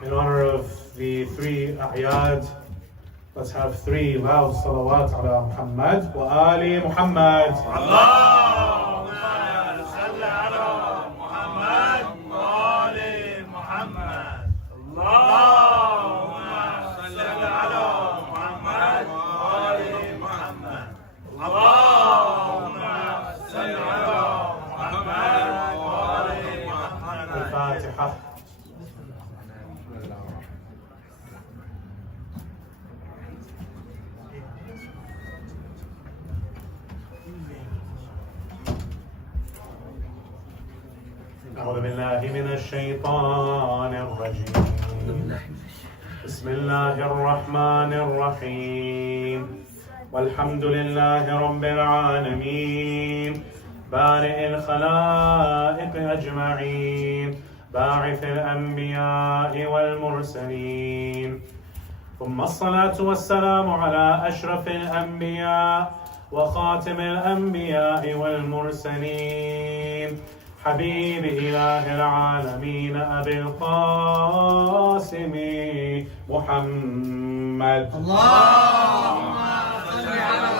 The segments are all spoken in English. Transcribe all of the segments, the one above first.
In honor of the three a'yad, let's have three loud salawat ala Muhammad wa Ali Muhammad. Allahumma salli ala Muhammad wa Ali Muhammad. Allahumma salli ala Muhammad wa Ali Muhammad. Allahumma salli ala Muhammad wa Ali Muhammad. Al-Fatiha. أعوذ بالله من الشيطان الرجيم. بسم الله الرحمن الرحيم. والحمد لله رب العالمين بارئ الخلائق أجمعين باعث الأنبياء والمرسلين ثم الصلاة والسلام على أشرف الأنبياء وخاتم الأنبياء والمرسلين حبيب إله العالمين أبي القاسم محمد. اللهم صل على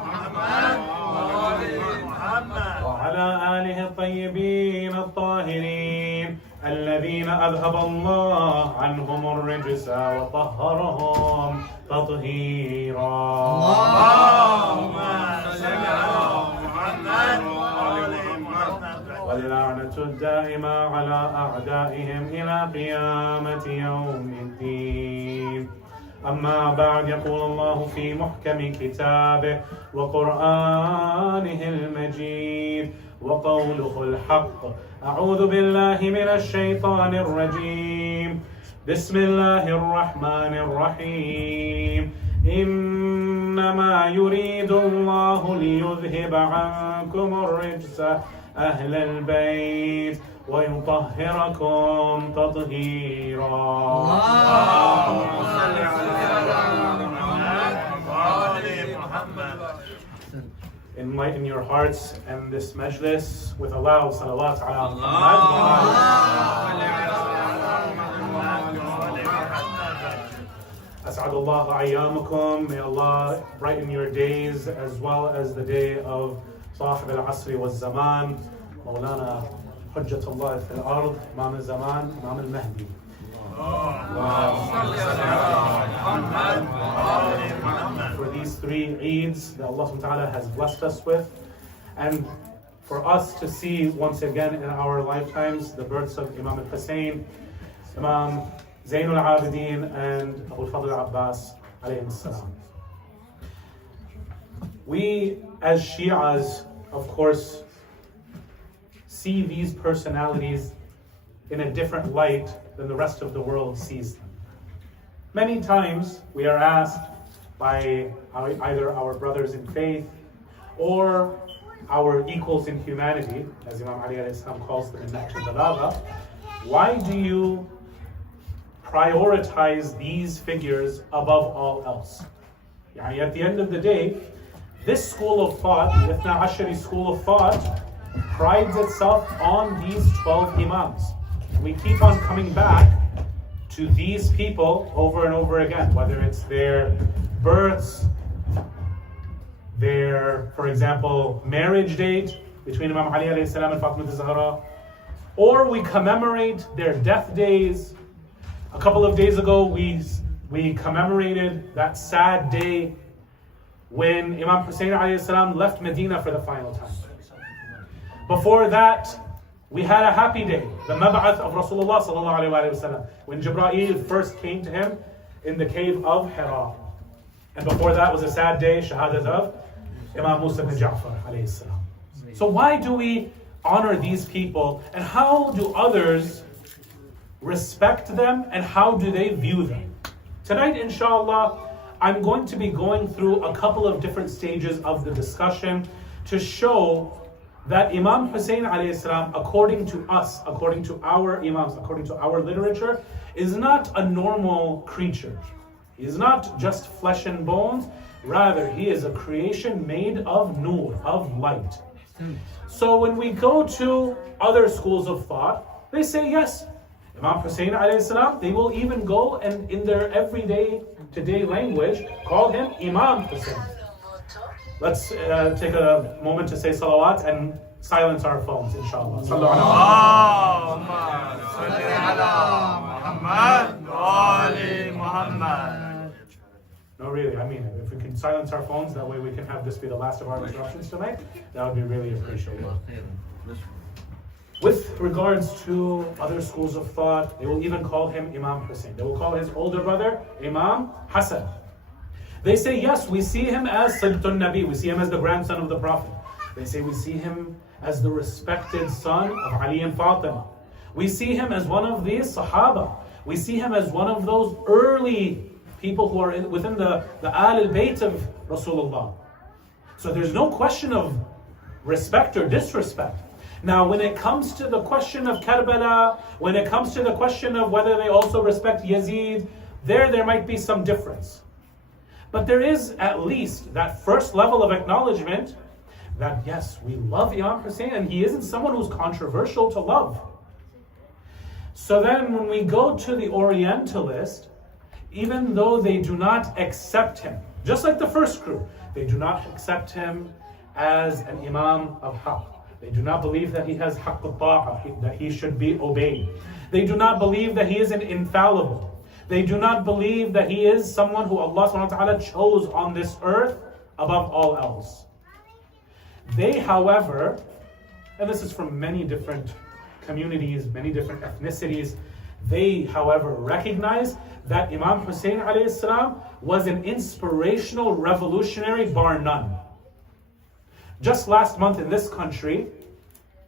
محمد وآل محمد وعلى آله الطيبين الطاهرين الذين أذهب الله عنهم الرجس وطهرهم تطهيرا. اللهم صل على محمد وآل محمد واللعنة الدائمة على أعدائهم إلى قيامة يوم الدين. أما بعد، يقول الله في محكم كتابه وقرآنه المجيد وقوله الحق. أعوذ بالله من الشيطان الرجيم. بسم الله الرحمن الرحيم. إنما يريد الله ليذهب عنكم الرجس أهل البيت ويطهركم تطهيرا. اللهم صل على محمد وآل محمد. Enlighten your hearts and this majlis with a loud salawat ala Muhammad. أسعد الله أيامكم. May Allah brighten your days as well as the day of صاحب العصر والزمان مولانا حجة الله في الأرض إمام الزمان إمام المهدي. For these three Eids that Allah subhanahu wa ta'ala has blessed us with, and for us to see once again in our lifetimes the births of Imam Ḥussain, Imam Zainul Abidin, and Abu al-Fadl Abbas alayhim salam. We as Shi'as, of course, see these personalities in a different light than the rest of the world sees them. Many times we are asked by either our brothers in faith or our equals in humanity, as Imam Ali alayhi salam calls them in Nahj al-Balagha, why do you prioritize these figures above all else? At the end of the day, this school of thought, the Ithna Ashari school of thought, prides itself on these 12 Imams. We keep on coming back to these people over and over again, whether it's their births, their, for example, marriage date between Imam Ali alayhi salam and Fatima Zahra, or we commemorate their death days. A couple of days ago, we commemorated that sad day when Imam Ḥussain alayhi salam left Medina for the final time. Before that, we had a happy day, the mab'ath of Rasulullah sallallahu alayhi wa sallam, when Jibreel first came to him in the cave of Hira. And before that was a sad day, shahadat of Imam Musa ibn Ja'far alayhi salam. So why do we honor these people, and how do others respect them, and how do they view them? Tonight, inshallah, I'm going to be going through a couple of different stages of the discussion to show that Imam Ḥussain alayhi salam, according to us, according to our Imams, according to our literature, is not a normal creature. He is not just flesh and bones, rather he is a creation made of nur, of light. So when we go to other schools of thought, they say yes, Imam Hussain alayhi salam, they will even go and in their everyday today language call him Imam Hussain. Let's take a moment to say salawat and silence our phones, inshallah. No, really, I mean, if we can silence our phones, that way we can have this be the last of our interruptions tonight, that would be really appreciated. With regards to other schools of thought, they will even call him Imam Hussain. They will call his older brother Imam Hassan. They say, yes, we see him as Sibtun Nabi, we see him as the grandson of the Prophet. They say we see him as the respected son of Ali and Fatima. We see him as one of these Sahaba. We see him as one of those early people who are within the Ahl al-Bayt of Rasulullah. So there's no question of respect or disrespect. Now, when it comes to the question of Karbala, when it comes to the question of whether they also respect Yazid, there might be some difference. But there is at least that first level of acknowledgement that yes, we love Imam Hussain and he isn't someone who's controversial to love. So then when we go to the Orientalist, even though they do not accept him, just like the first crew, they do not accept him as an Imam of Haqq. They do not believe that he has Haqq al-Ta'a, that he should be obeyed. They do not believe that he is an infallible. They do not believe that he is someone who Allah subhanahu wa ta'ala chose on this earth above all else. They, however, and this is from many different communities, many different ethnicities, they, however, recognize that Imam Hussain alayhi salam was an inspirational revolutionary bar none. Just last month in this country,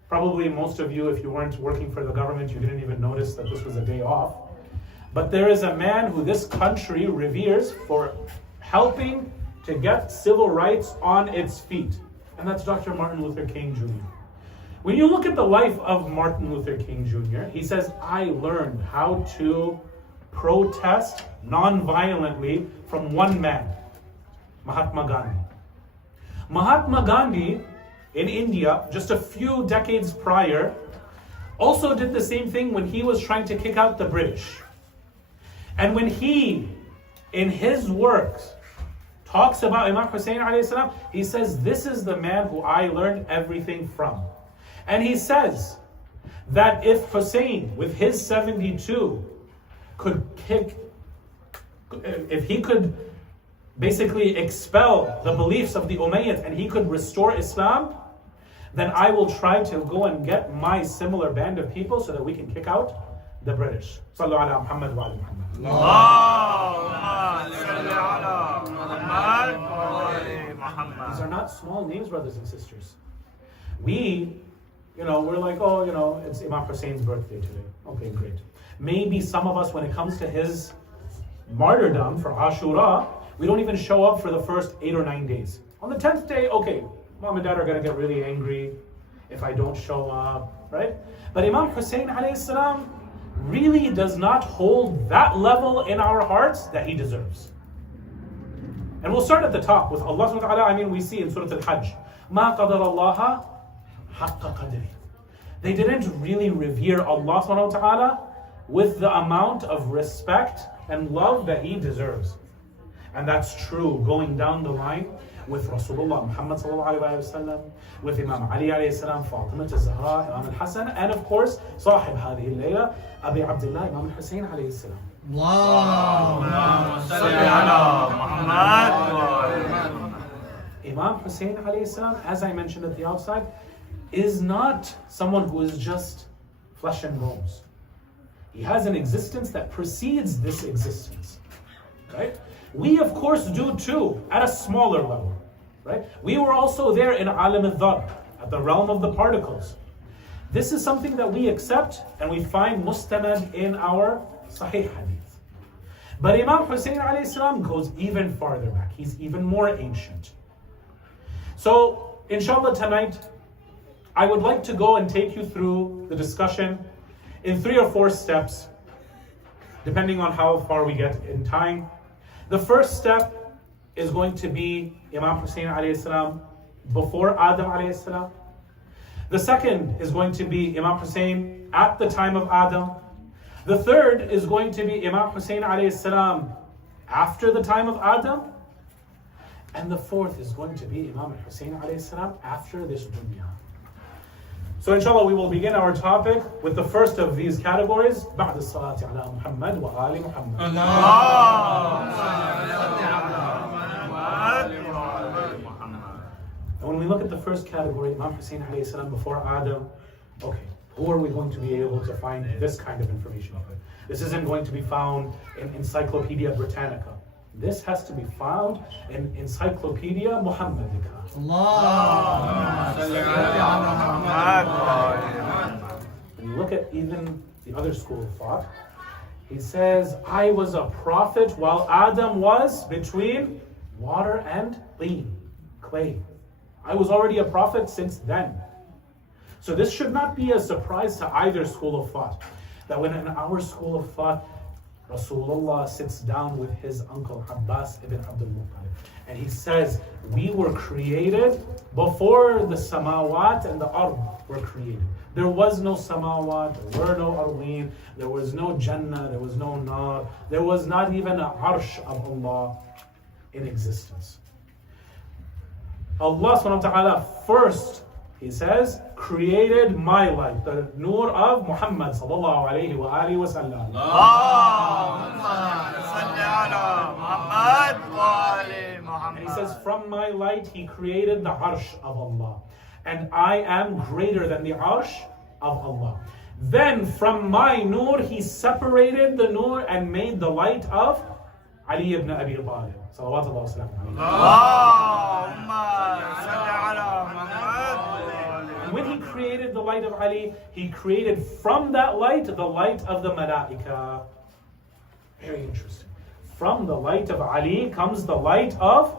probably most of you, if you weren't working for the government, you didn't even notice that this was a day off. But there is a man who this country reveres for helping to get civil rights on its feet. And that's Dr. Martin Luther King Jr. When you look at the life of Martin Luther King Jr., he says, I learned how to protest non-violently from one man, Mahatma Gandhi. Mahatma Gandhi in India, just a few decades prior, also did the same thing when he was trying to kick out the British. And when he, in his works, talks about Imam Hussain alayhi salam, he says, this is the man who I learned everything from. And he says that if Hussain, with his 72, if he could basically expel the beliefs of the Umayyads and he could restore Islam, then I will try to go and get my similar band of people so that we can kick out the British. Sallu ala Muhammad wa ala Muhammad. These are not small names, brothers and sisters. We're like, it's Imam Hussein's birthday today. Okay, great. Maybe some of us, when it comes to his martyrdom for Ashura, we don't even show up for the first 8 or 9 days. On the 10th day, okay, mom and dad are going to get really angry if I don't show up, right? But Imam Hussain alayhi salam really does not hold that level in our hearts that he deserves. And we'll start at the top with Allah subhanahu wa ta'ala. We see in Surah Al-Hajj, مَا قَدَرَ اللَّهَ حَقَّ قَدْرِهِ. They didn't really revere Allah subhanahu wa ta'ala with the amount of respect and love that he deserves. And that's true going down the line with Rasulullah Muhammad sallallahu alayhi wa sallam, with Imam Ali alayhi salam, Fatima Zahra, Imam al-Hassan, and of course, Sahib Hadhihi al-Layla, Abi Abdullah, Imam al-Hussain alayhi salam. Imam Hussain alayhi salam, as I mentioned at the outside, is not someone who is just flesh and bones. He has an existence that precedes this existence, right? We of course do too, at a smaller level, right? We were also there in Alam al-Dhar, at the realm of the particles. This is something that we accept and we find mustanad in our Sahih Hadith. But Imam Hussain alayhi salam goes even farther back. He's even more ancient. So, inshallah tonight, I would like to go and take you through the discussion in 3 or 4 steps, depending on how far we get in time. The first step is going to be Imam Hussain alayhi salam before Adam alayhi salam. The second is going to be Imam Hussain at the time of Adam. The third is going to be Imam Ḥussain alayhi salam after the time of Adam. And the fourth is going to be Imam Ḥussain alayhi salam after this dunya. So inshallah we will begin our topic with the first of these categories. بعد الصلاة على محمد وآل محمد. And when we look at the first category, Imam Ḥussain alayhi salam before Adam, okay, who are we going to be able to find this kind of information of it? This isn't going to be found in Encyclopedia Britannica. This has to be found in Encyclopedia Muhammadica. When you look at even the other school of thought, he says, I was a prophet while Adam was between water and clay. I was already a prophet since then. So this should not be a surprise to either school of thought. That when in our school of thought, Rasulullah sits down with his uncle Abbas ibn Abdul Muttalib, and he says, we were created before the samawat and the ard were created. There was no samawat, there were no arween, there was no jannah, there was no nar, there was not even an arsh of Allah in existence. Allah subhanahu wa ta'ala first, he says, created my light, the nur of Muhammad sallallahu alayhi wa alihi wa sallam. And he says, from my light he created the arsh of Allah. And I am greater than the arsh of Allah. Then from my nur he separated the nur and made the light of Ali ibn Abi Talib. Salawatullah wa sallam. When he created the light of Ali, he created from that light the light of the malaika. Very interesting. From the light of Ali comes the light of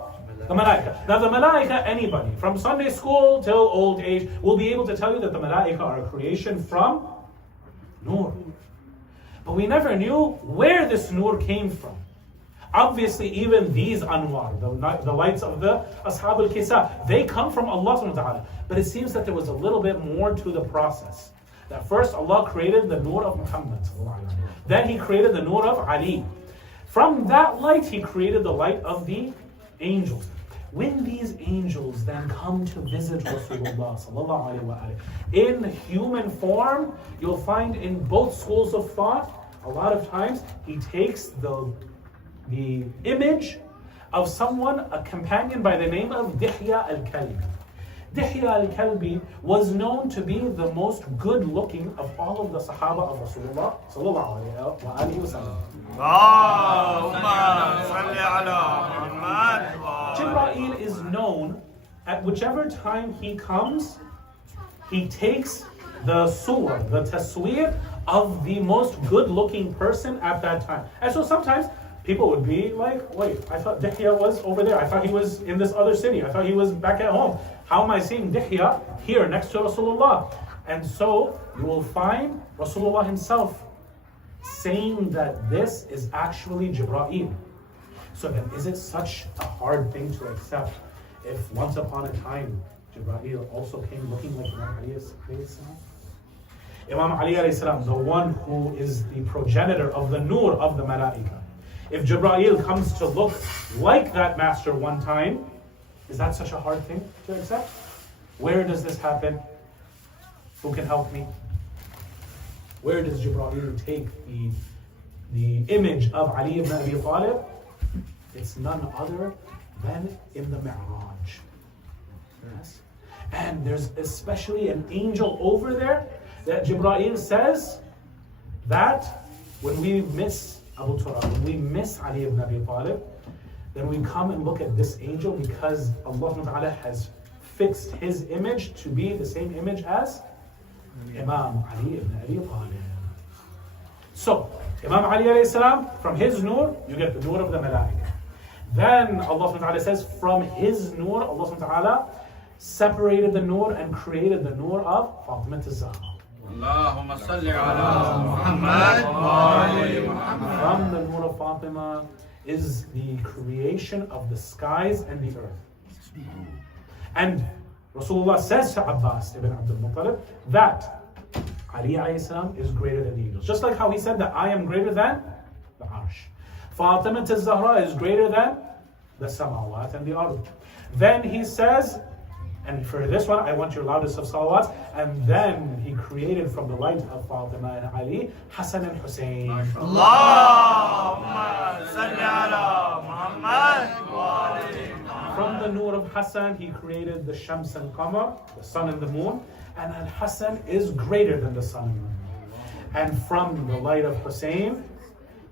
the malaika. Now the malaika, anybody, from Sunday school till old age, will be able to tell you that the malaika are a creation from nur. But we never knew where this nur came from. Obviously, even these anwar, the lights of the Ashab al-Kisa, they come from Allah subhanahu wa ta'ala. But it seems that there was a little bit more to the process. That first Allah created the nur of Muhammad. Then he created the nur of Ali. From that light, he created the light of the angels. When these angels then come to visit Rasulullah sallallahu alaihi wasallam in human form, you'll find in both schools of thought, a lot of times he takes the image of someone, a companion by the name of Dihya al-Kalbi. Dihya al-Kalbi was known to be the most good-looking of all of the Sahaba of Rasulullah sallallahu alaihi wasallam. Jibreel is known, at whichever time he comes, he takes the surah, the tasweer of the most good-looking person at that time. And so sometimes people would be like, wait, I thought Dihya was over there. I thought he was in this other city. I thought he was back at home. How am I seeing Dihya here next to Rasulullah? And so you will find Rasulullah himself saying that this is actually Jibreel. So then is it such a hard thing to accept if once upon a time Jibreel also came looking like Imam Ali alayhi salam? Imam Ali alayhi salam, the one who is the progenitor of the nur of the malaika. If Jibreel comes to look like that master one time, is that such a hard thing to accept? Where does this happen? Who can help me? Where does Jibreel take the image of Ali ibn Abi Talib? It's none other than in the Mi'raj. Yes? And there's especially an angel over there that Jibreel says that when we miss Abu Turab, when we miss Ali ibn Abi Talib, then we come and look at this angel because Allah subhanahu wa ta'ala has fixed his image to be the same image as Imam Ali ibn Abi Talib. So, Imam Ali alayhi salam, from his nur, you get the nur of the malaika. Then Allah subhanahu wa ta'ala says, from his nur, Allah subhanahu wa ta'ala separated the nur and created the nur of Fatima Zahra. Allahumma salli ala Muhammad wa ali Muhammad. From the nur of Fatima is the creation of the skies and the earth. And Rasulullah says to Abbas ibn Abdul Muttalib that Ali alayhi salam is greater than the angels. Just like how he said that I am greater than the Arsh. Fatima Zahra is greater than the Samawat and the Ard. Then he says, and for this one, I want your loudest of salawats. And then he created from the light of Fatima and Ali, Ḥussain and Ḥussain. Allahumma salli ala Muhammad wa ali Muhammad. From the nur of Ḥussain, he created the Shams and Qamar, the sun and the moon. And Ḥussain is greater than the sun and the moon. And from the light of Ḥussain,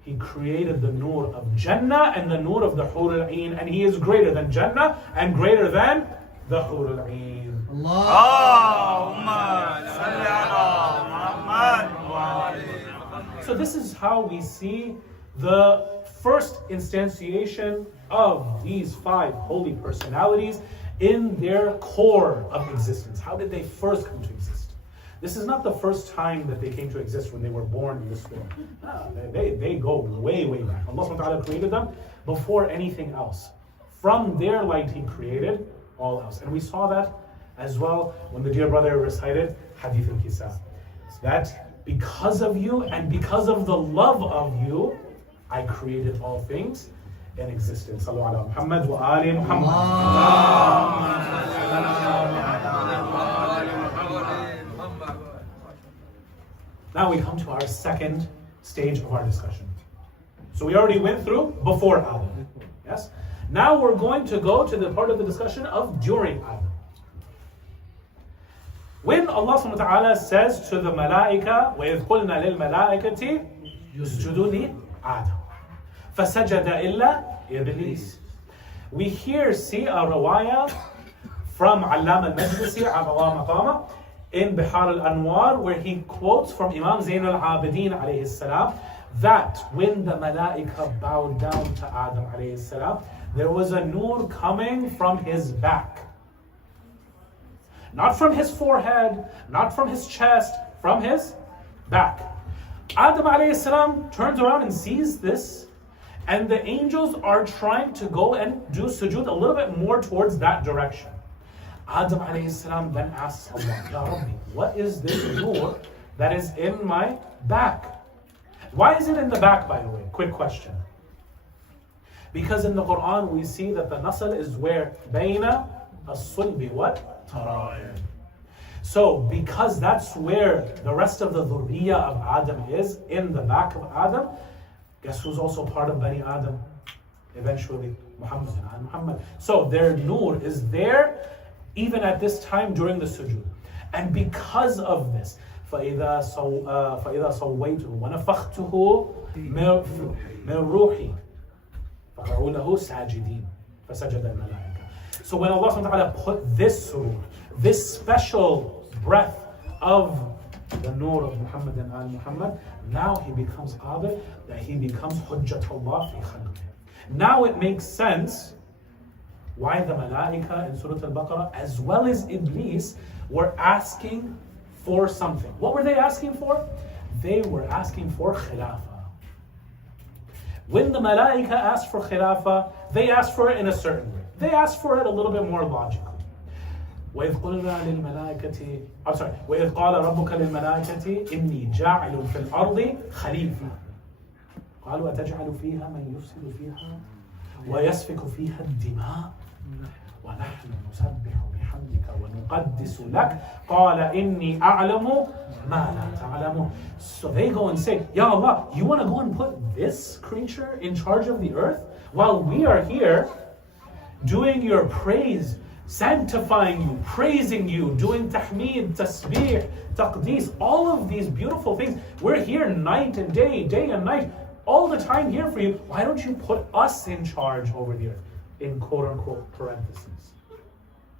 he created the nur of Jannah and the nur of the Hur al-Ain. And he is greater than Jannah and greater than the Hur al-Ain. Allahumma salli ala Muhammad wa ali Muhammad. So this is how we see the first instantiation of these 5 holy personalities in their core of existence. How did they first come to exist? This is not the first time that they came to exist when they were born in this world. No, they go way, way back. Allah subhanahu wa ta'ala created them before anything else. From their light He created all else. And we saw that as well when the dear brother recited Hadith al-Kisa. That because of you and because of the love of you, I created all things in existence. Sallu ala Muhammad wa ali Muhammad. Now we come to our second stage of our discussion. So we already went through before Adam. Yes? Now we're going to go to the part of the discussion of during Adam. When Allah subhanahu wa ta'ala says to the malaika, وَإِذْ قُلْنَا لِلْمَلَائِكَةِ يُسْجُدُوا لِآدَمَ فَسَجَدَ إِلَّا إِبْلِيسَ. We here see a rawaya from Allama al-Majlisi, Allah Maqama, in Bihar al-Anwar, where he quotes from Imām Zayn al-Abidin alayhi salam, that when the malaika bowed down to Adam alayhi salam, there was a nur coming from his back. Not from his forehead, not from his chest, from his back. Adam alayhi salam turns around and sees this, and the angels are trying to go and do sujood a little bit more towards that direction. Adam alayhi salam then asks Allah, Ya Rabbi, what is this nur that is in my back? Why is it in the back, by the way? Quick question. Because in the Quran we see that the nasl is where bayna as-sulbi what? Tara'in. So because that's where the rest of the dhurriya of Adam is, in the back of Adam, guess who's also part of Bani Adam? Eventually, Muhammad and Muhammad. So their nur is there even at this time during the sujood. And because of this, فَإِذَا صَوَّيْتُهُ وَنَفَخْتُهُ مِنْ رُوحِي فَقَعُوا لَهُ سَاجِدِينَ فَسَجَدَ الْمَلَائِكَةُ. So when Allah subhanahu wa ta'ala put this surah, this special breath of the nur of Muhammad and al-Muhammad, now he becomes qadir, that he becomes hujjatullah fi khalqih. Now it makes sense why the malaika in Surah Al-Baqarah as well as Iblis were asking for something. What were they asking for? They were asking for khilafah. When the malaika asked for khilafah, they asked for it in a certain way. They asked for it a little bit more logically. وَإِذْ قَالَ رَبُّكَ لِلْمَلَائِكَةِ إِنِّي جَاعِلٌ فِي الْأَرْضِ خَلِيفَةً قَالُوا أَتَجْعَلُ فِيهَا مَنْ يُفْسِدُ فِيهَا وَيَسْفِكُ فِيهَا الدِّمَاءَ وَنَحْنُ نُسَبِّحُ بِحَمْدِكَ وَنُقَدِّسُ لَكَ قَالَ إِنِّي أَعْلَمُ مَا لَا تَعْلَمُونَ. So they go and say, Ya Allah, you want to go and put this creature in charge of the earth while we are here doing your praise, sanctifying you, praising you, doing tahmeed, tasbih, taqdees, all of these beautiful things. We're here night and day, day and night, all the time here for you. Why don't you put us in charge over the earth? In quote unquote parentheses.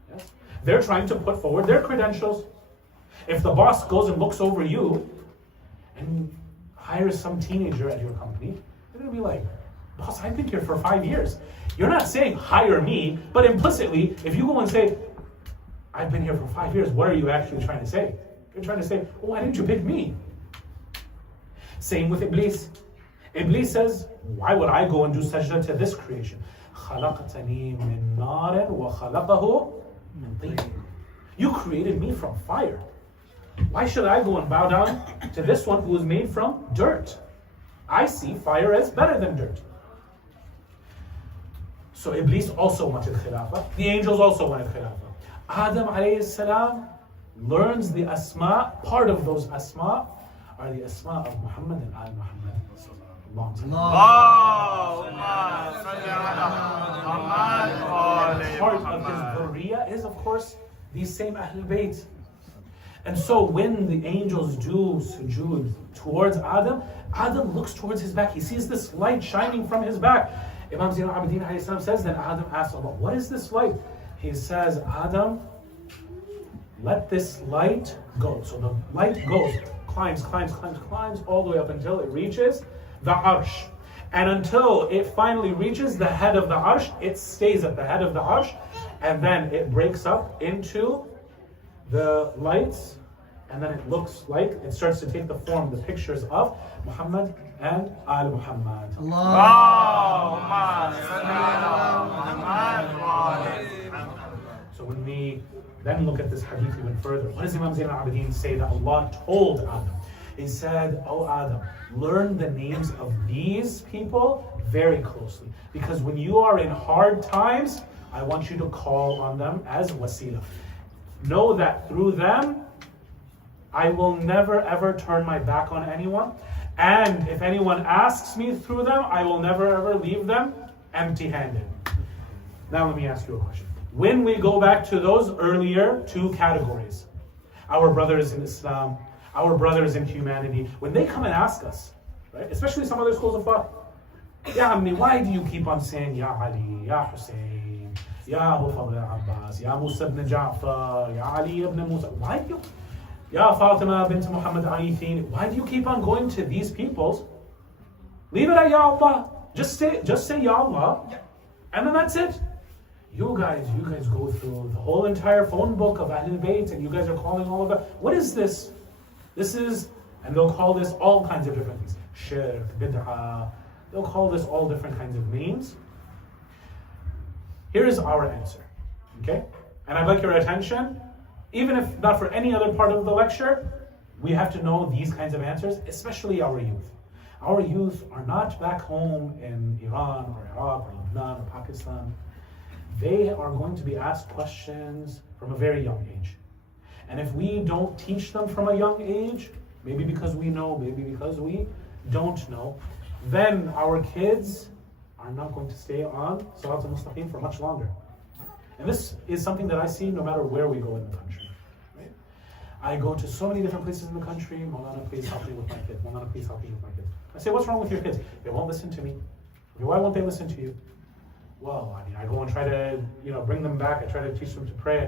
Yes? They're trying to put forward their credentials. If the boss goes and looks over you and hires some teenager at your company, they're going to be like, boss, I've been here for 5 years. You're not saying hire me, but implicitly, if you go and say, I've been here for 5 years, what are you actually trying to say? You're trying to say, oh, why didn't you pick me? Same with Iblis. Iblis says, why would I go and do sajda to this creation? خَلَقْتَنِي مِن نَارٍ وَخَلَقَهُ مِن طِينٍ. You created me from fire. Why should I go and bow down to this one who is made from dirt? I see fire as better than dirt. So Iblis also wanted Khilafah. The angels also wanted Khilafah. Adam alayhi salam learns the asma. Part of those asma are the asma of Muhammad and Al Muhammad. Part of his dhurriya is, of course, these same Ahlul Bayt. And so when the angels do sujood towards Adam, Adam looks towards his back. He sees this light shining from his back. Imam Zayn al-Abidin alayhi salam says, then Adam asks Allah, what is this light? He says, Adam, let this light go. So the light goes, climbs all the way up until it reaches the arsh. And until it finally reaches the head of the arsh, it stays at the head of the arsh, and then it breaks up into the lights, and then it looks like it starts to take the form, the pictures of Muhammad and Al Muhammad. So when we then look at this hadith even further, what does Imam Zayn al-Abidin say that Allah told Adam? He said, "Oh Adam, learn the names of these people very closely, because when you are in hard times, I want you to call on them as wasila. Know that through them, I will never ever turn my back on anyone. And if anyone asks me through them, I will never ever leave them empty-handed." Now let me ask you a question. When we go back to those earlier two categories, our brothers in Islam, our brothers in humanity, when they come and ask us, right, especially some other schools of thought, Ya Ammi, why do you keep on saying Ya Ali, Ya Ḥussain, Ya Abu Fadl Abbas, Ya Musa ibn Ja'far, Ya Ali ibn Musa? Why do you, Ya Fatima bint Muhammad Aithin, why do you keep on going to these peoples? Leave it at Ya Allah. Just say Ya Allah, and then that's it. You guys go through the whole entire phone book of Ahlul Bayt, and you guys are calling all of that. What is this? This is, and they'll call this all kinds of different things. Shirk, bid'ah. They'll call this all different kinds of names. Here is our answer, okay? And I'd like your attention, even if not for any other part of the lecture, we have to know these kinds of answers, especially our youth. Our youth are not back home in Iran or Iraq or Lebanon or Pakistan. They are going to be asked questions from a very young age. And if we don't teach them from a young age, maybe because we know, maybe because we don't know, then our kids are not going to stay on Sirat al-Mustaqim for much longer. And this is something that I see no matter where we go in the country. Right? I go to so many different places in the country. Maulana, please help me with my kids. Maulana, please help me with my kids. I say, what's wrong with your kids? They won't listen to me. Why won't they listen to you? Well, I mean, I go and try to, bring them back. I try to teach them to pray. I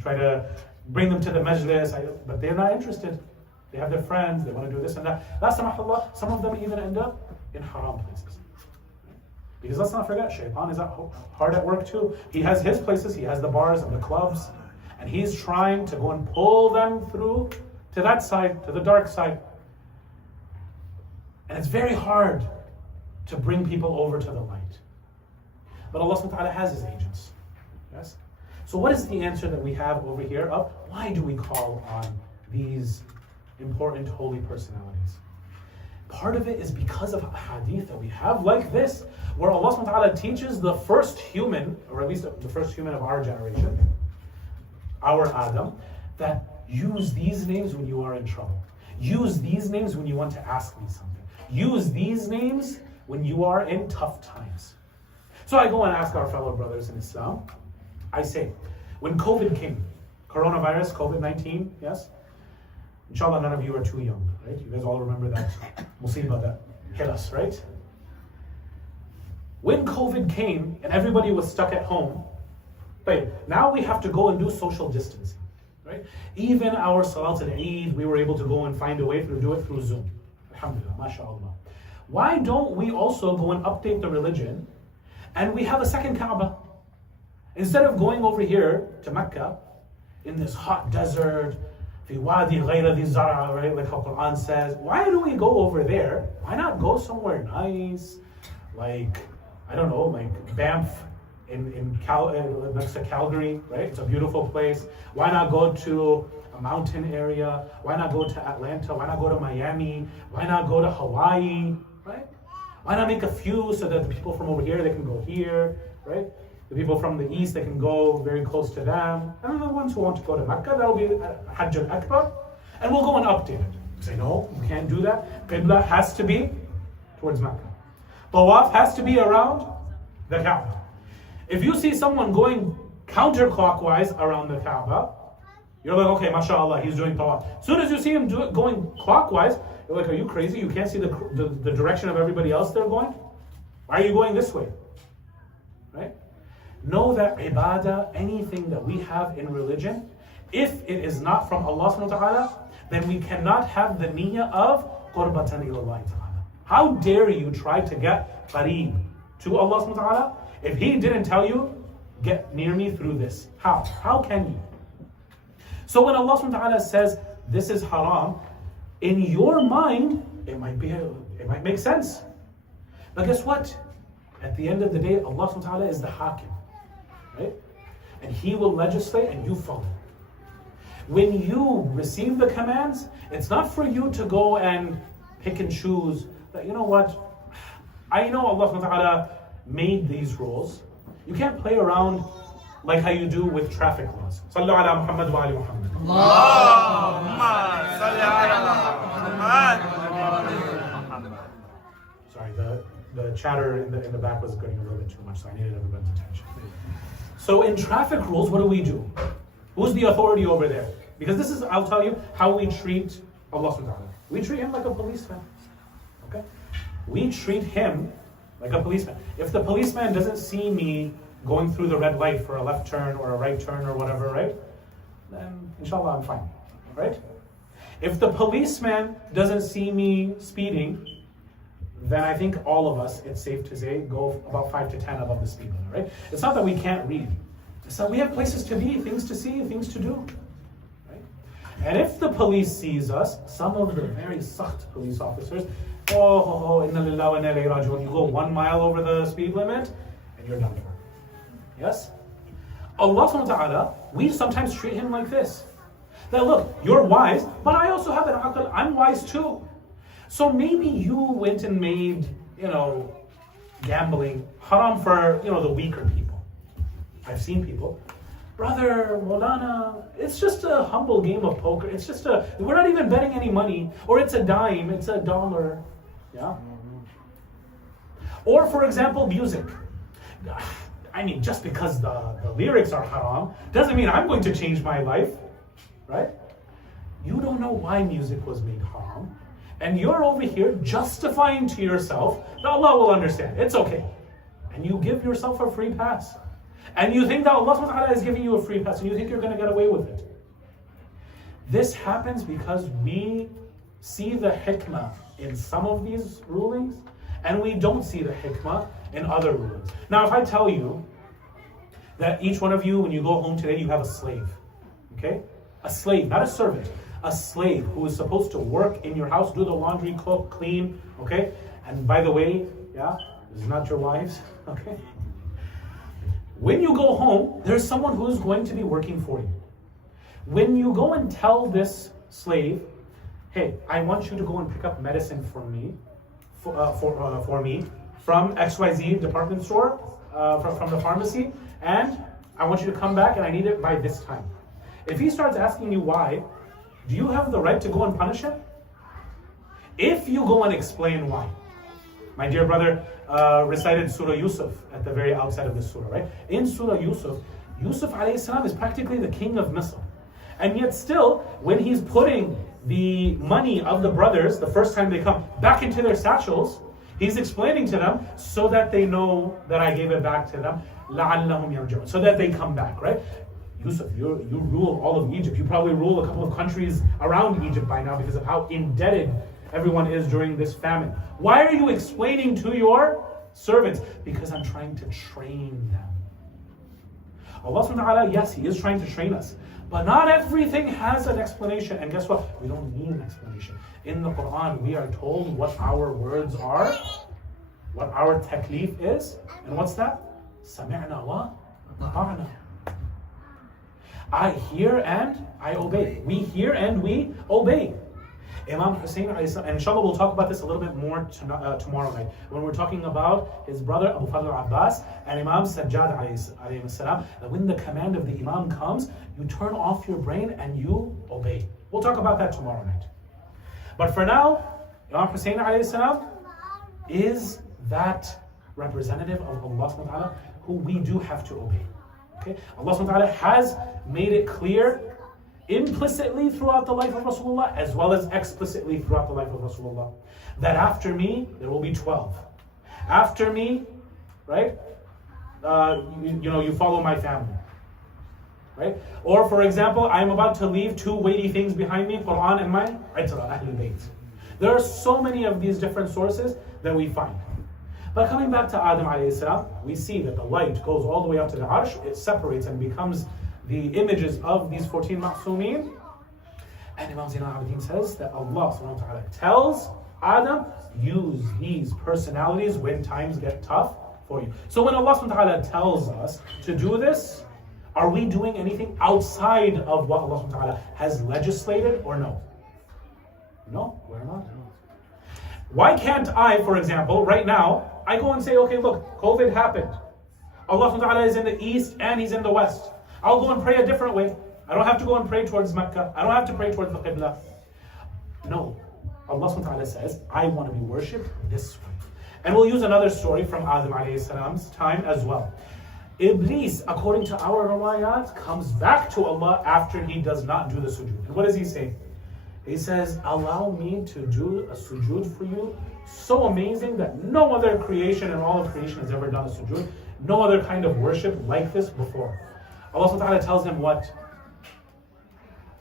try to bring them to the majlis, but they're not interested. They have their friends. They want to do this and that. Last time, some of them even end up in haram places. Because let's not forget, Shaitan is hard at work too. He has his places. He has the bars and the clubs, and he's trying to go and pull them through to that side, to the dark side. And it's very hard to bring people over to the light. But Allah subhanahu wa ta'ala has His agents. Yes? So what is the answer that we have over here of why do we call on these important holy personalities? Part of it is because of a hadith that we have like this, where Allah subhanahu wa ta'ala teaches the first human, or at least the first human of our generation, our Adam, that use these names when you are in trouble. Use these names when you want to ask me something. Use these names when you are in tough times. So I go and ask our fellow brothers in Islam. I say, when COVID came, coronavirus, COVID-19, yes? Inshallah, none of you are too young, right? You guys all remember that musibah that hit us, right? When COVID came and everybody was stuck at home, right, now we have to go and do social distancing, right? Even our Salat al-Eid, we were able to go and find a way to do it through Zoom. Alhamdulillah, mashallah. Why don't we also go and update the religion and we have a second Kaaba? Instead of going over here to Mecca, in this hot desert, fi wadi ghayra dhi zara, right, like how Quran says, why do we go over there? Why not go somewhere nice, like, I don't know, like Banff next to Calgary, right? It's a beautiful place. Why not go to a mountain area? Why not go to Atlanta? Why not go to Miami? Why not go to Hawaii, right? Why not make a few so that the people from over here, they can go here, right? The people from the east, they can go very close to them. And the ones who want to go to Mecca, that'll be Hajj al-Akbar. And we'll go and update it. Say, no, you can't do that. Qibla has to be towards Mecca. Tawaf has to be around the Kaaba. If you see someone going counterclockwise around the Kaaba, you're like, okay, mashallah, he's doing tawaf. As soon as you see him going clockwise, you're like, are you crazy? You can't see the direction of everybody else they're going? Why are you going this way? Right? Know that ibadah, anything that we have in religion, if it is not from Allah subhanahu wa ta'ala, then we cannot have the niyyah of qurbatan ilallah ta'ala. How dare you try to get qareeb to Allah subhanahu wa ta'ala if He didn't tell you, get near me through this? How? How can you? So when Allah subhanahu wa ta'ala says, this is haram, in your mind, it might make sense. But guess what? At the end of the day, Allah subhanahu wa ta'ala is the hakim. Right? And He will legislate and you follow. When you receive the commands, it's not for you to go and pick and choose. That, you know what? I know Allah subhanahu wa ta'ala made these rules. You can't play around like how you do with traffic laws. Sallu ala Muhammad wa ali Muhammad. Allahumma salli ala Muhammad. Sorry, the chatter in the back was getting a little bit too much, so I needed everybody's attention. So in traffic rules, what do? Who's the authority over there? Because this is, I'll tell you, how we treat Allah subhanahu wa ta'ala. We treat Him like a policeman. Okay? We treat Him like a policeman. If the policeman doesn't see me going through the red light for a left turn or a right turn or whatever, right? Then inshallah I'm fine. Right? If the policeman doesn't see me speeding, then I think all of us, it's safe to say, go about 5 to 10 above the speed limit, right? It's not that we can't read. It's that we have places to be, things to see, things to do. Right? And if the police sees us, some of the very sakht police officers, inna lillahi wa inna ilayhi raji'un, you go 1 mile over the speed limit, and you're done for. Yes? Allah subhanahu wa ta'ala, we sometimes treat Him like this. That look, you're wise, but I also have an aql, I'm wise too. So maybe you went and made, gambling haram for, the weaker people. I've seen people, brother, Maulana, it's just a humble game of poker. It's just we're not even betting any money, or it's a dime, it's $1. Yeah? Or for example, music. I mean, just because the lyrics are haram, doesn't mean I'm going to change my life, right? You don't know why music was made haram. And you're over here justifying to yourself that Allah will understand. It's okay. And you give yourself a free pass. And you think that Allah subhanahu wa ta'ala is giving you a free pass and you think you're going to get away with it. This happens because we see the hikmah in some of these rulings and we don't see the hikmah in other rulings. Now if I tell you that each one of you, when you go home today, you have a slave. Okay? A slave, not a servant. A slave who is supposed to work in your house, do the laundry, cook, clean, okay? And by the way, this is not your wives, okay? When you go home, there's someone who's going to be working for you. When you go and tell this slave, hey, I want you to go and pick up medicine for me, for me, from XYZ department store, from the pharmacy, and I want you to come back and I need it by this time. If he starts asking you why, do you have the right to go and punish him? If you go and explain why. My dear brother recited Surah Yusuf at the very outset of this surah, right? In Surah Yusuf, Yusuf alayhi salam is practically the king of Misr. And yet still, when he's putting the money of the brothers, the first time they come, back into their satchels, he's explaining to them so that they know that I gave it back to them, لَعَلَّهُمْ يَرْجِعُونَ, so that they come back, right? Yusuf, you rule all of Egypt. You probably rule a couple of countries around Egypt by now because of how indebted everyone is during this famine. Why are you explaining to your servants? Because I'm trying to train them. Allah subhanahu wa ta'ala, yes, He is trying to train us. But not everything has an explanation. And guess what? We don't need an explanation. In the Quran, we are told what our words are, what our taklif is. And what's that? سَمِعْنَا وَأَطَعْنَا. I hear and I obey. We hear and we obey. Imam Ḥussain, and inshallah we'll talk about this a little bit more tomorrow night, when we're talking about his brother Abu Fadl al-Abbas and Imam Sajjad alayhi salam, that when the command of the Imam comes, you turn off your brain and you obey. We'll talk about that tomorrow night. But for now, Imam Ḥussain alayhi salam is that representative of Allah subhanahu wa ta'ala who we do have to obey. Okay? Allah subhanahu wa ta'ala has made it clear implicitly throughout the life of Rasulullah as well as explicitly throughout the life of Rasulullah that after me there will be 12. After me, right? You follow my family. Right? Or for example, I am about to leave 2 weighty things behind me, Quran and my Itra, Ahlul Bayt. There are so many of these different sources that we find. But coming back to Adam alayhi salam, we see that the light goes all the way up to the Arsh, it separates and becomes the images of these 14 Ma'soomeen. And Imam Zain al-Abidin says that Allah subhanahu wa ta'ala tells Adam, use these personalities when times get tough for you. So when Allah subhanahu wa ta'ala tells us to do this, are we doing anything outside of what Allah subhanahu wa ta'ala has legislated or no? No, we're not. Why can't I, for example, right now, I go and say, okay, look, COVID happened. Allah subhanahu wa ta'ala is in the east and He's in the west. I'll go and pray a different way. I don't have to go and pray towards Mecca. I don't have to pray towards the Qibla. No. Allah subhanahu wa ta'ala says, I want to be worshipped this way. And we'll use another story from Adam alayhi salam's time as well. Iblis, according to our riwayat, comes back to Allah after he does not do the sujood. And what does he say? He says, allow me to do a sujood for you so amazing that no other creation in all of creation has ever done a sujood. No other kind of worship like this before. Allah subhanahu wa ta'ala tells him what?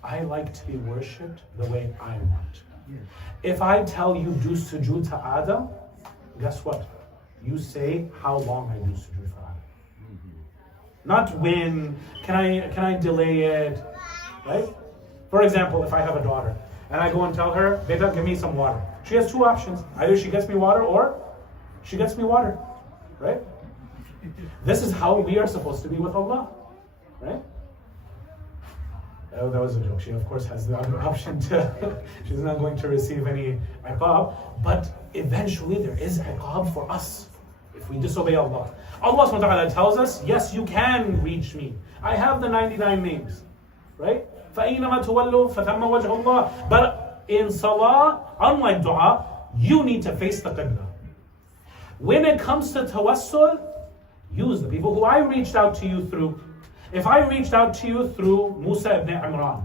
I like to be worshipped the way I want. If I tell you do sujood to Adam, guess what? You say how long I do sujood for Adam. Not when, can I delay it, right? For example, if I have a daughter and I go and tell her, Beta, give me some water. She has 2 options. Either she gets me water or she gets me water, right? This is how we are supposed to be with Allah. Right? Oh, that was a joke. She, of course, has the other option to, she's not going to receive any iqab, but eventually there is iqab for us if we disobey Allah. Allah subhanahu wa ta'ala tells us, yes, you can reach me. I have the 99 names, right? فَأَيْنَمَا تُوَلُّوا فَثَمَّ وَجْهُ اللَّهِ. But in salah, unlike dua, you need to face the qibla. When it comes to tawassul, use the people who I reached out to you through. If I reached out to you through Musa ibn Imran,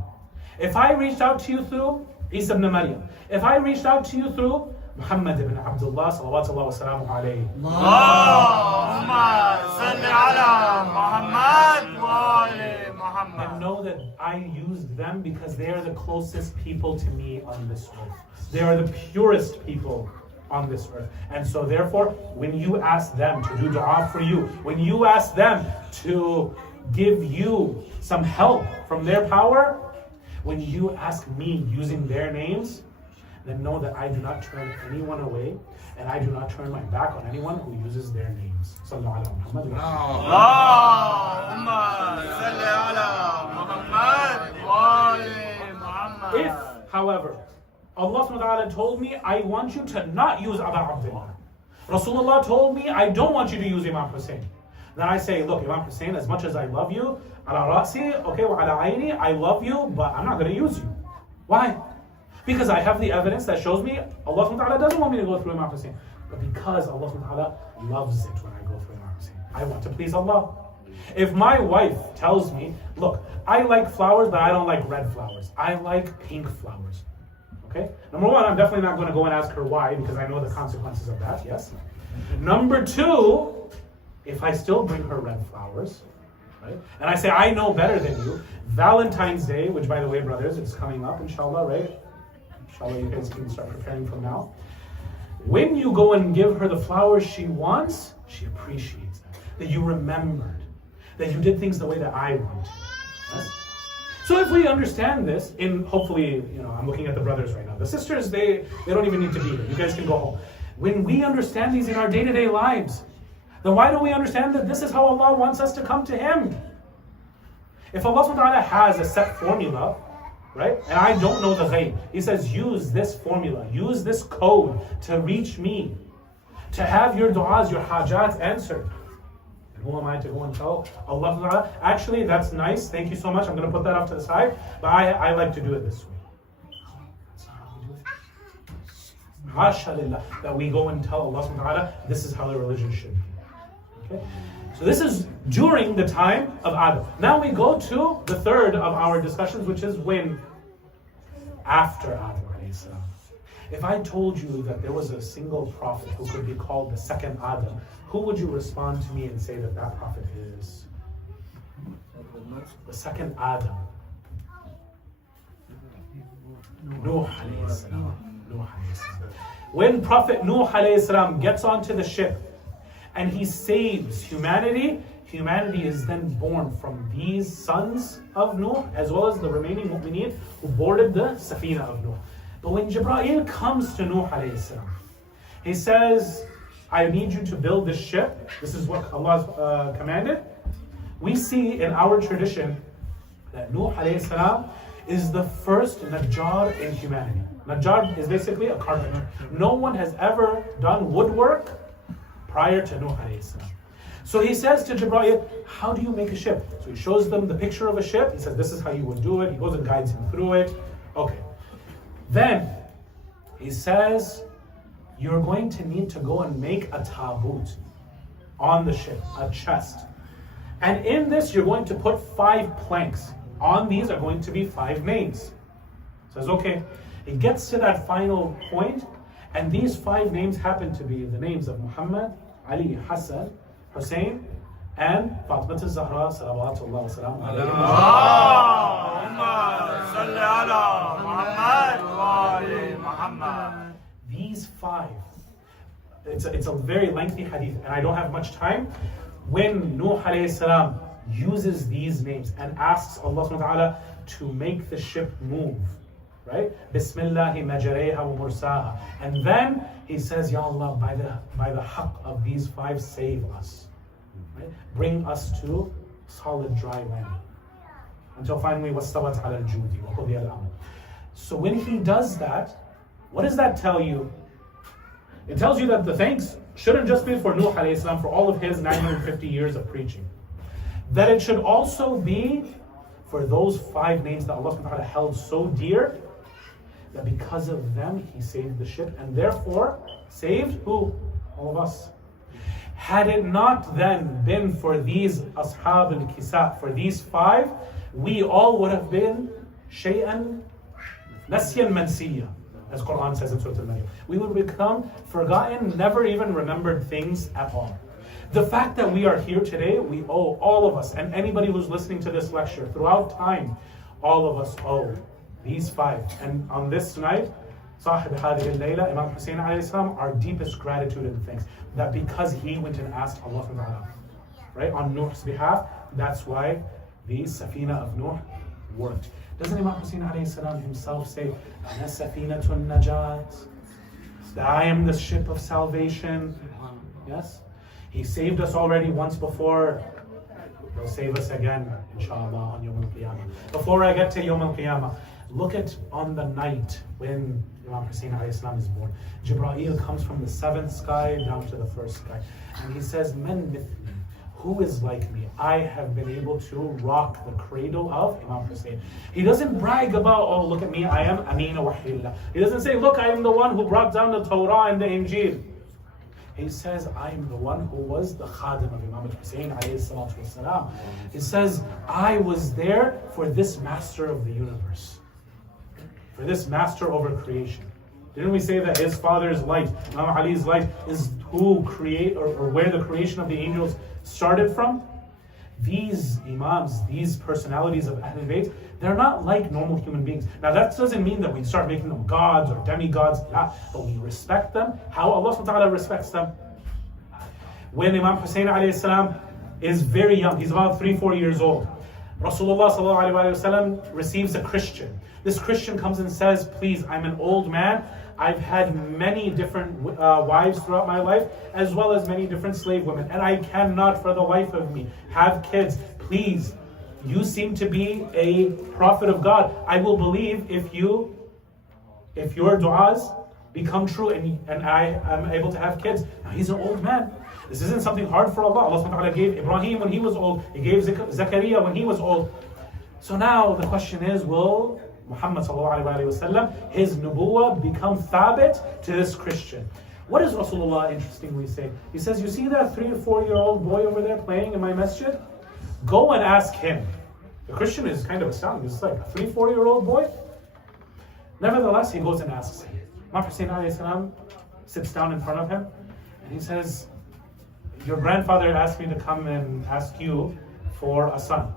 if I reached out to you through Isa ibn Maryam, if I reached out to you through Muhammad ibn Abdullah salawatullah wa salamu alayhi. Allahumma salli ala Muhammad wa ali Muhammad. And know that I used them because they are the closest people to me on this earth. They are the purest people on this earth. And so therefore, when you ask them to do dua for you, when you ask them to give you some help from their power, when you ask me using their names, then know that I do not turn anyone away and I do not turn my back on anyone who uses their names. Sallallahu alaihi Muhammad. Allahumma salli ala Muhammad wa ali Muhammad. If, however, Allah subhanahu wa ta'ala told me, I want you to not use Aba Abdullah. Rasulullah told me, I don't want you to use Imam Ḥussain. Then I say, look, Imam Ḥussain, as much as I love you, ala ra'si, okay, wa ala ayni, I love you, but I'm not going to use you. Why? Because I have the evidence that shows me Allah subhanahu wa ta'ala doesn't want me to go through Imam Ḥussain. But because Allah subhanahu wa ta'ala loves it when I go through Imam Ḥussain. I want to please Allah. If my wife tells me, look, I like flowers, but I don't like red flowers. I like pink flowers. Okay? Number one, I'm definitely not going to go and ask her why, because I know the consequences of that, yes? Number two, if I still bring her red flowers, right? And I say, I know better than you. Valentine's Day, which by the way, brothers, it's coming up, inshallah, right? Inshallah, you guys can start preparing from now. When you go and give her the flowers she wants, she appreciates that you remembered, that you did things the way that I want. Yes? So if we understand this, hopefully, I'm looking at the brothers right now. The sisters, they don't even need to be here. You guys can go home. When we understand these in our day-to-day lives, then why don't we understand that this is how Allah wants us to come to Him? If Allah subhanahu wa ta'ala has a set formula, right, and I don't know the ghaib, He says, use this formula, use this code to reach me, to have your du'as, your hajats answered. And who am I to go and tell Allah subhanahu wa ta'ala, actually that's nice, thank you so much, I'm going to put that off to the side, but I like to do it this way. That's not how we do it. Hasha lillah, that we go and tell Allah subhanahu wa ta'ala, this is how the religion should be. Okay? So this is during the time of Adam. Now we go to the third of our discussions, which is when? After Adam alayhi salam. If I told you that there was a single prophet who could be called the second Adam, who would you respond to me and say that that prophet is? The second Adam. Nuh alayhi salam. Nuh alayhi salam. When Prophet Nuh alayhi salam gets onto the ship, and he saves humanity, humanity is then born from these sons of Nuh, as well as the remaining mu'mineen who boarded the Safina of Nuh. But when Jibreel comes to Nuh alayhi salam, he says, I need you to build this ship. This is what Allah commanded. We see in our tradition that Nuh alayhi salam is the first Najjar in humanity. Najjar is basically a carpenter. No one has ever done woodwork prior to Nuh alayhi salam. So he says to Jibreel, how do you make a ship? So he shows them the picture of a ship. He says, this is how you would do it. He goes and guides him through it. Okay. Then he says, you're going to need to go and make a tabut on the ship, a chest. And in this, you're going to put 5 planks. On these are going to be 5 names. Says, okay. He gets to that final point, and these 5 names happen to be the names of Muhammad, Ali, Hassan, Hussain, and Fatima Zahra, salawatullah wa salam alayha. These 5, it's a very lengthy hadith, and I don't have much time. When Nuh alayhi salam uses these names and asks Allah subhanahu wa ta'ala to make the ship move, right? Bismillahi majreha wa mursaha. And then he says, Ya Allah, by the haqq of these 5, save us. Right? Bring us to solid dry land. Until finally, wastawat ala al-judi wa qudiya al-amr. So when he does that, what does that tell you? It tells you that the thanks shouldn't just be for Nuh alayhi salam for all of his 950 years of preaching. That it should also be for those 5 names that Allah subhanahu wa ta'ala held so dear, that because of them he saved the ship, and therefore saved who? All of us. Had it not then been for these ashab al-kisa, for these 5, we all would have been shay'an nasyan mansiya, as Quran says in Surah Al-Maryam. We would become forgotten, never even remembered things at all. The fact that we are here today, we owe, all of us, and anybody who's listening to this lecture throughout time, all of us owe these 5. And on this night, Sahib Hadhihi al-Layla, Imam Ḥussain alayhi salam, our deepest gratitude and thanks. That because he went and asked Allah subhanahu wa ta'ala, right, on Nuh's behalf, that's why the Safina of Nuh worked. Doesn't Imam Ḥussain alayhi salam himself say, Ana safinatun najat, that I am the ship of salvation? Yes? He saved us already once before. He'll save us again, inshallah, on Yawm al-Qiyamah. Before I get to Yawm al-Qiyamah, look at on the night when Imam Ḥussain alayhi salam is born. Jibreel comes from the 7th sky down to the 1st sky. And he says, Men mithli, who is like me? I have been able to rock the cradle of Imam Ḥussain. He doesn't brag about, oh, look at me, I am Amina Wahyillah. He doesn't say, look, I am the one who brought down the Torah and the Injil. He says, I am the one who was the khadim of Imam Ḥussain alayhi salatu wasalam. He says, I was there for this master of the universe, for this master over creation. Didn't we say that his father's light, Imam Ali's light, is who create or where the creation of the angels started from? These imams, these personalities of Ahlul Bayt, they're not like normal human beings. Now that doesn't mean that we start making them gods or demigods, but we respect them. How Allah subhanahu wa ta'ala respects them? When Imam Ḥussain alayhi salam is very young, he's about 3-4 years old, Rasulullah sallallahu alayhi wa sallam receives a Christian. This Christian comes and says, please, I'm an old man, I've had many different wives throughout my life, as well as many different slave women, and I cannot for the life of me have kids. Please, you seem to be a prophet of God. I will believe if your du'as become true and I am able to have kids. Now he's an old man. This isn't something hard for Allah. Allah subhanahu wa ta'ala gave Ibrahim when he was old. He gave Zakaria when he was old. So now the question is, will Muhammad sallallahu alayhi wa sallam, his nubuwwah become thabit to this Christian? What does Rasulullah interestingly say? He says, you see that 3 or 4-year-old boy over there playing in my masjid? Go and ask him. The Christian is kind of astounding. It's like a 3 or 4-year-old boy. Nevertheless, he goes and asks him. Imam Ḥussain alayhi salam sits down in front of him and he says, your grandfather asked me to come and ask you for a son.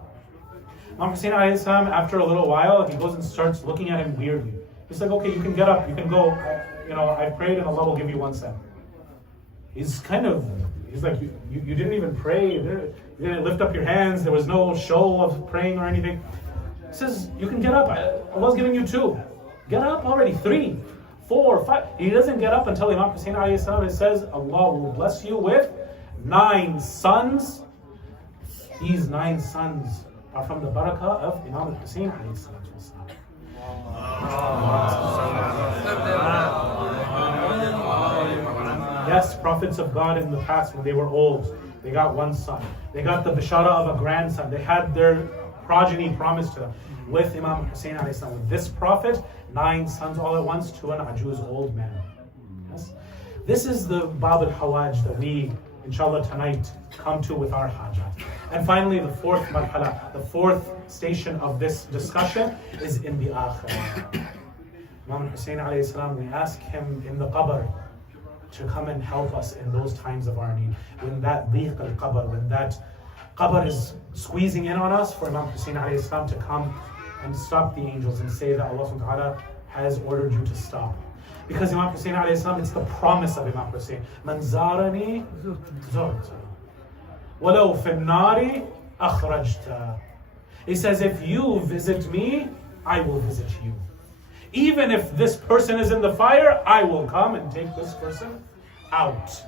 Imam Ḥussain alayhi salam, after a little while, he goes and starts looking at him weirdly. He's like, okay, you can get up, you can go. I prayed and Allah will give you 1 son. He's like, you didn't even pray, you didn't lift up your hands, there was no show of praying or anything. He says, you can get up, Allah's giving you 2. Get up already, 3, 4, 5. He doesn't get up until Imam Ḥussain alayhi salam says, Allah will bless you with 9 sons. These 9 sons are from the barakah of Imam Ḥussain alayhi salam. Yes, prophets of God in the past, when they were old, they got 1 son. They got the bishara of a grandson. They had their progeny promised to them. With Imam Ḥussain alayhi salam, with this prophet, 9 sons all at once to an ajuz old man. Yes? This is the Bab al-Hawaj that we, inshallah, tonight come to with our hajat. And finally, the 4th marhala, the 4th station of this discussion is in the akhirah. Imam Ḥussain alayhi salam, we ask him in the qabr to come and help us in those times of our need. When that dhiq al-qabr, when that qabr is squeezing in on us, for Imam Ḥussain alayhi salam to come and stop the angels and say that Allah subhanahu wa ta'ala has ordered you to stop. Because Imam Ḥussain alayhi salam, it's the promise of Imam Ḥussain. Man zarani zurta. Walau fin nari akhrajta. He says, if you visit me, I will visit you. Even if this person is in the fire, I will come and take this person out.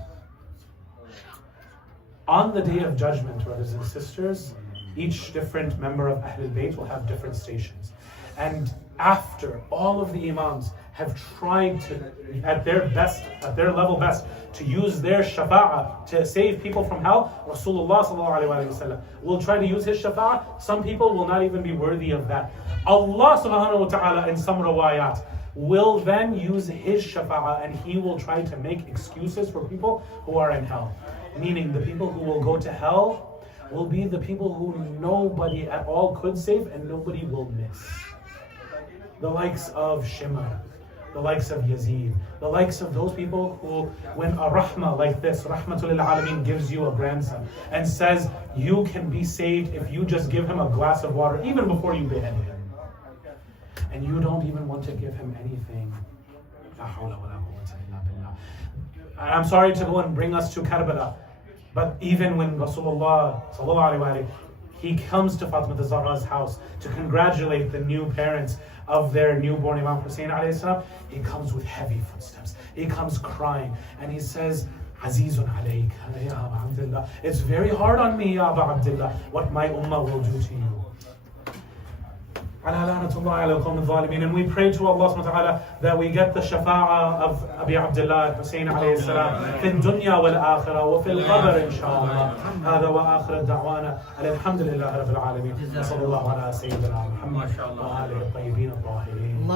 On the day of judgment, brothers and sisters, each different member of Ahlul Bayt will have different stations. And after all of the Imams have tried to, at their best, at their level best, to use their shafa'ah to save people from hell, Rasulullah sallallahu alaihi wasallam will try to use his shafa'ah. Some people will not even be worthy of that. Allah subhanahu wa ta'ala in some riwayat will then use his shafa'ah and he will try to make excuses for people who are in hell. Meaning the people who will go to hell will be the people who nobody at all could save and nobody will miss. The likes of Shimar, the likes of Yazid, the likes of those people who, when a rahmah like this, Rahmatul Alameen, gives you a grandson and says you can be saved if you just give him a glass of water even before you behead him. And you don't even want to give him anything. I'm sorry to go and bring us to Karbala, but even when Rasulullah sallallahu alaihi wasallam, he comes to Fatima Zahra's house to congratulate the new parents of their newborn Imam Ḥussain alayhi salam, he comes with heavy footsteps. He comes crying and he says, Azizun alayk, ya Aba Abdullah. It's very hard on me, ya Aba Abdullah, what my ummah will do to you. And we pray to Allah subhanahu wa ta'ala that we get the shafa'ah of Abi Abdullah Hussain alayhi salam في الدنيا والآخرة وفي القبر إن شاء الله. هذا وآخر دعوانا الحمد لله رب العالمين. وصلى الله على سيدنا محمد وآله الطيبين الطاهرين.